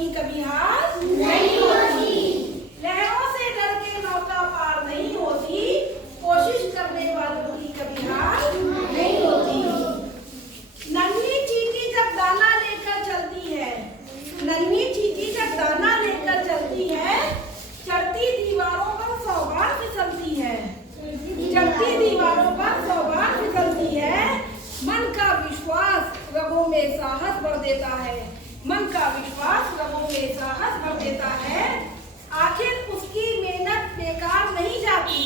की कभी हार नहीं होती। लहरों से डर के नौका पार नहीं होती, कोशिश करने वालों की कभी हार नहीं होती। नन्ही चींटी जब दाना लेकर चलती है, नन्ही चींटी जब दाना लेकर चलती है, चढ़ती दीवारों पर 100 बार फिसलती है, चढ़ती दीवारों पर 100 बार फिसलती है। मन का विश्वास रगों में साहस भर देता है, मन का विश्वास रगों में साहस भर देता है। आखिर उसकी मेहनत बेकार नहीं जाती,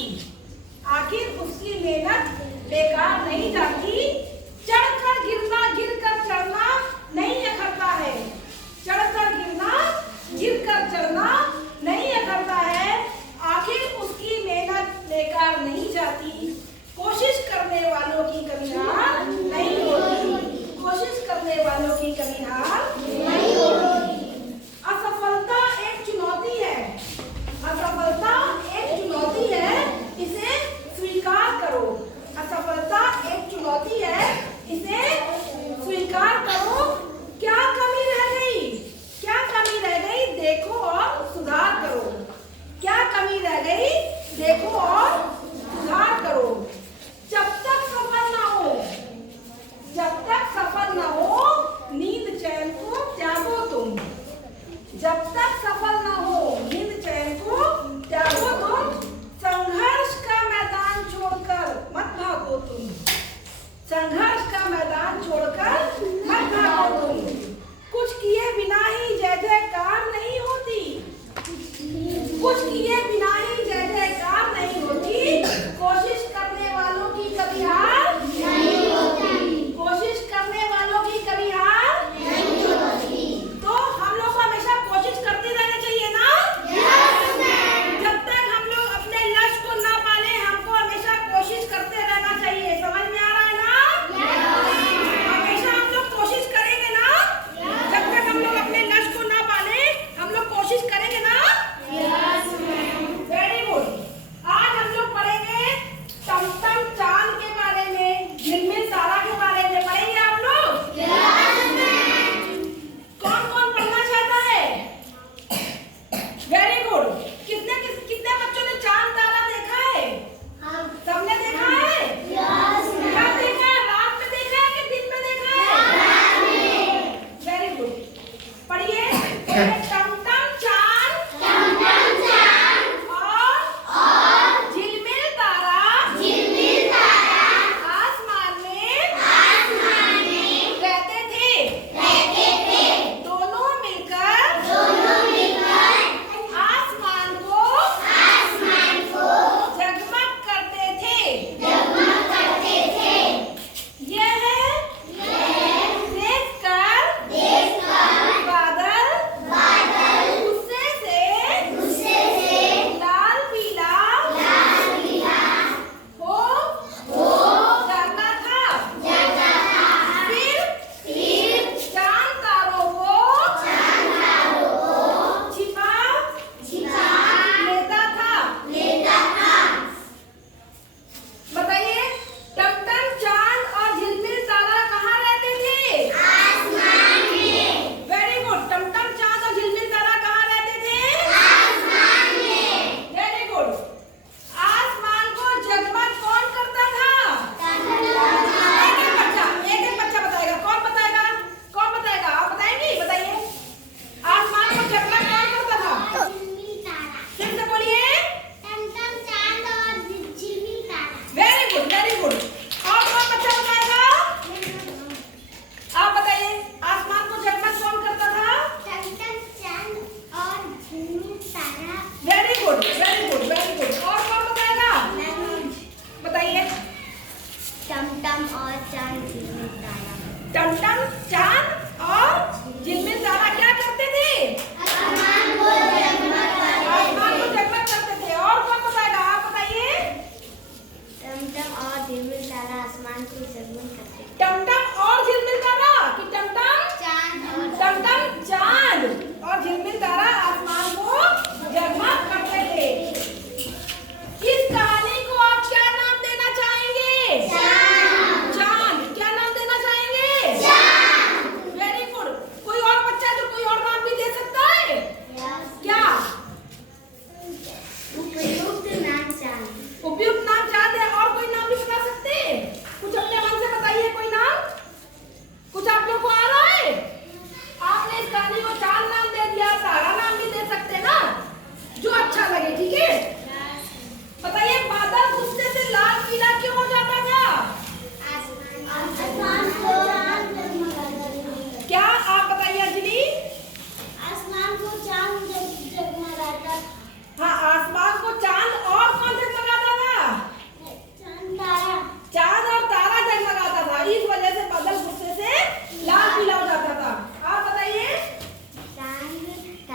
आखिर उसकी मेहनत बेकार नहीं जाती। चढ़कर गिरना गिरकर चढ़ना नहीं अखरता है, चढ़कर गिरना गिरकर चढ़ना नहीं अखरता है। आखिर उसकी मेहनत बेकार नहीं जाती, कोशिश करने वालों की कभी हार नहीं होती, कोशिश करने वालों की कभी हार नहीं होती। असफलता एक चुनौती है, असफलता एक चुनौती है, इसे स्वीकार करो। असफलता एक चुनौती है, इसे स्वीकार करो। क्या कमी रह गई, क्या कमी रह गई, देखो और सुधार करो। क्या कमी रह गई, देखो और सुधार करो। जब तक सफल ना हो, जब तक सफल ना हो, नींद चैन को त्यागो तुम। जब तक सफल ना हो, नींद चैन को त्यागो तुम। संघर्ष का मैदान छोड़कर मत भागो तुम, संघर्ष का मैदान छोड़कर मत भागो तुम। कुछ किए बिना ही जय जयकार नहीं होती, कुछ किए बिना ही जय जयकार नहीं होती। कोशिश करने वालों की कभी हार नहीं होती, कोशिश करने वालों की कभी हार नहीं होती। तो हम लोग को हमेशा कोशिश करते रहना चाहिए ना। Yes ma'am. जब तक हम लोग अपने लक्ष्य को ना पाले, हमको हमेशा कोशिश करते रहना चाहिए। समझ में आ रहा है ना? हमेशा हम लोग कोशिश करेंगे ना। जब तक हम लोग अपने लक्ष्य को ना पाले, हम लोग कोशिश करेंगे ना। Very good. आज हम लोग पढ़ेंगे टमटम चांद के बारे में, झिलमिल तारा के बारे में पढ़ेंगे आप लोग। कौन कौन पढ़ना चाहता है? Very good. कितने बच्चों ने चांद तारा देखा है? सबने देखा है? कब देखा है? रात में देखा है कि दिन में देखा है? रात में। Very good. पढ़िए। टमटम चांद और झिलमिल तारा आसमान में रहते थे, दोनों मिलकर आसमान को जगमग करते थे। यह देखकर बादल कहानी को चांद नाम दे दिया, तारा नाम भी दे सकते ना, जो अच्छा लगे। ठीक है, बताइए बादल गुस्से से लाल पीला क्यों हो जाता था? क्या आप बताइए अंजलि? आसमान को चांद जगमगाता। हाँ, आसमान को चांद और कौन जगमगाता था? चांद तारा। चांद और तारा जगमगाता था, इस वजह से बादल गुस्से से लाल पीला हो जाता था। आप बताइए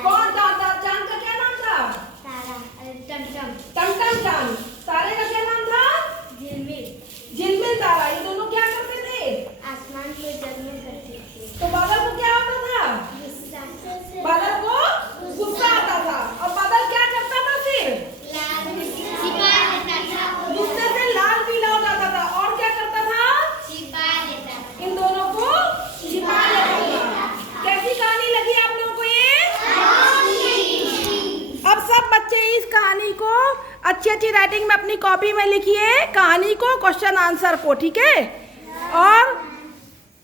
कौन था? चांद का क्या नाम था? टमटम। टमटम चांद। तारे का क्या नाम था? झिलमिल। झिलमिल तारा। ये दोनों क्या करते थे? आसमान को जगमग करते थे। तो बादल को क्या होता था? बादल को गुस्सा आता था, और बादल क्या करता था? फिर छिपा लेता था। गुस्से से लाल पीला हो जाता था, और क्या करता था? छिपा लेता था। इन दोनों को छिपा लेता था। कैसी कहानी लगी आप लोगों को ये? अब सब बच्चे इस कहानी को अच्छी अच्छी राइटिंग में अपनी कॉपी में लिखिए, कहानी को, क्वेश्चन आंसर को। ठीक है, और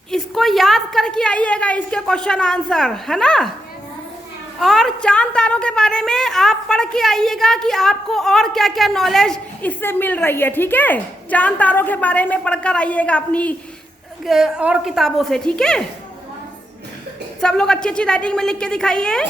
इसको याद करके आइएगा, इसके क्वेश्चन आंसर, है ना। और चांद तारों के बारे में आप पढ़ के आइएगा कि आपको और क्या क्या नॉलेज इससे मिल रही है। ठीक है, चांद तारों के बारे में पढ़कर आइएगा अपनी और किताबों से। ठीक है, सब लोग अच्छी अच्छी राइटिंग में लिख के दिखाइए।